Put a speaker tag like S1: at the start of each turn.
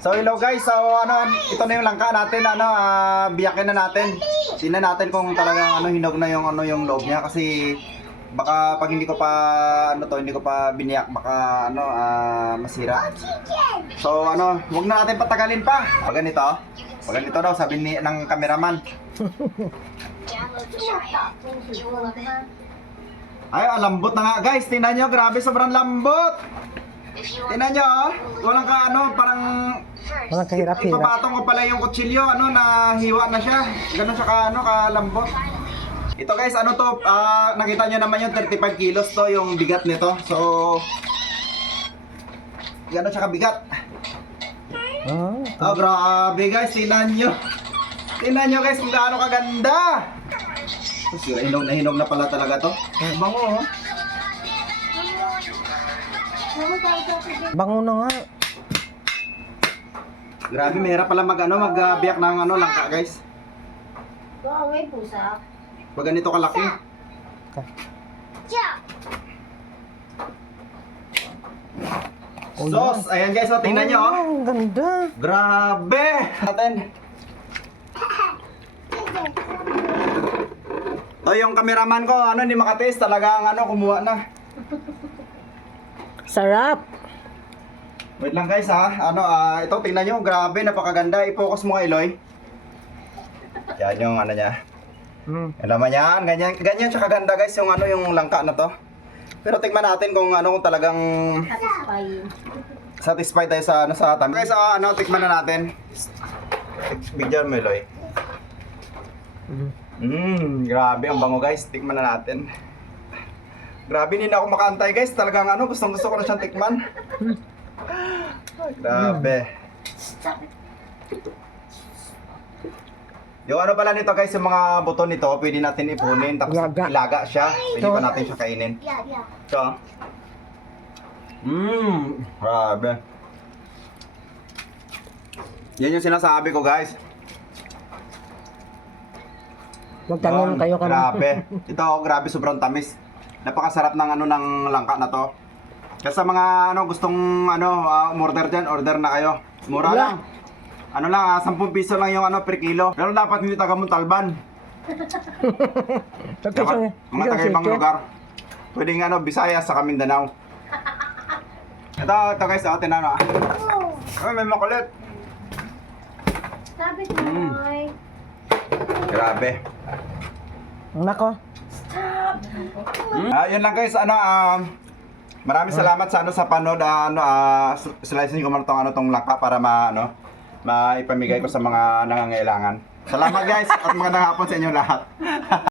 S1: So hello guys, so ano, ito na yung langka natin, ano, ah, biyakin na natin. Tingnan natin kung talagang ano hinog na yung ano yung loob niya kasi baka pag hindi ko pa ano to, hindi ko pa biniyak baka ano ah, masira. So ano, wag na natin patagalin pa. Pag ganito, pag ganito daw sabi ni ng cameraman. Ay, ang lambot na nga guys. Tingnan nyo, grabe sobrang lambot. Tingnan nyo, oh. Walang ka ano, parang
S2: Walang kahirap-hirap.
S1: ipapatong ko pala yung kutsilyo, ano, na hiwa na siya. Ganun siya ka, ano, kalambot. Ito guys, ano to, ah, nakita nyo naman yung 35 kilos to, yung bigat nito. So, gano'n siya kabigat.
S2: Ah,
S1: Oh, grabe guys, tingnan nyo. Tingnan nyo guys kung gaano kaganda. Tapos hinog na hinog na pala talaga to. Bango, oh.
S2: Bango na nga.
S1: Grabe, mahirap pala mag, ano, magbiyak ng ano, langka guys.
S3: May pusa.
S1: Pag ganito kalaki.
S2: Oh,
S1: Sos! Ayan guys, oh, tingnan nyo, oh.
S2: Oh, ang ganda.
S1: Grabe! Natin. To yung cameraman ko, ano, hindi makatiis. Talagang, ano, kumuha na.
S2: Sarap.
S1: Wait lang guys, ha. Ano, ah, ito, tingnan nyo. Grabe, napakaganda. I-focus mo nga, Eloy. Yan yung, ano niya.
S2: Mm.
S1: Alam mo yan, ganyan, ganyan siya kaganda guys, yung ano, yung langka na to. Pero tingnan natin kung ano, kung talagang
S3: Satisfying.
S1: satisfied tayo sa ano sa time. Guys, ah, ano, tikman na natin. Bigyan mo, Eloy.
S2: Mm.
S1: Grabe ang bango guys. Tikman na natin. Grabe, hindi na ako makaantay guys. Talagang ano, gustong gusto ko na siyang tikman. Grabe. Yung ano pala nito guys, yung mga buto nito, pwede natin ipunin. Tapos
S2: Ilaga.
S1: ilaga siya. Pwede pa natin siya kainin. So, mmm, grabe. Yan yung sinasabi ko guys.
S2: Magtanong
S1: Yun,
S2: kayo kami.
S1: Grabe. Ito, grabe, sobrang tamis. Napakasarap ng ano ng langka na to. Kaya sa mga ano gustong ano uh, order diyan, order na kayo. Mura
S2: Wala.
S1: lang. Ano lang, ah, 10 piso lang yung ano per kilo. Pero dapat hindi taga Montalban.
S2: Sa
S1: Dapat
S2: pisong,
S1: mga taga ibang lugar. Pwede nga ano, Visayas sa Mindanao. Ito, ito guys, oh, tinano ah.
S3: Oh,
S1: Ay, may makulit.
S3: sabi ko,
S1: Mm. Grabe.
S2: Nako.
S1: Ah, yun lang guys, ano um Maraming salamat sa ano sa panood ah, ano uh, slicing ko man tong ano tong laka para ma ano maipamigay ko sa mga nangangailangan. Salamat guys at magandang hapon sa inyo lahat.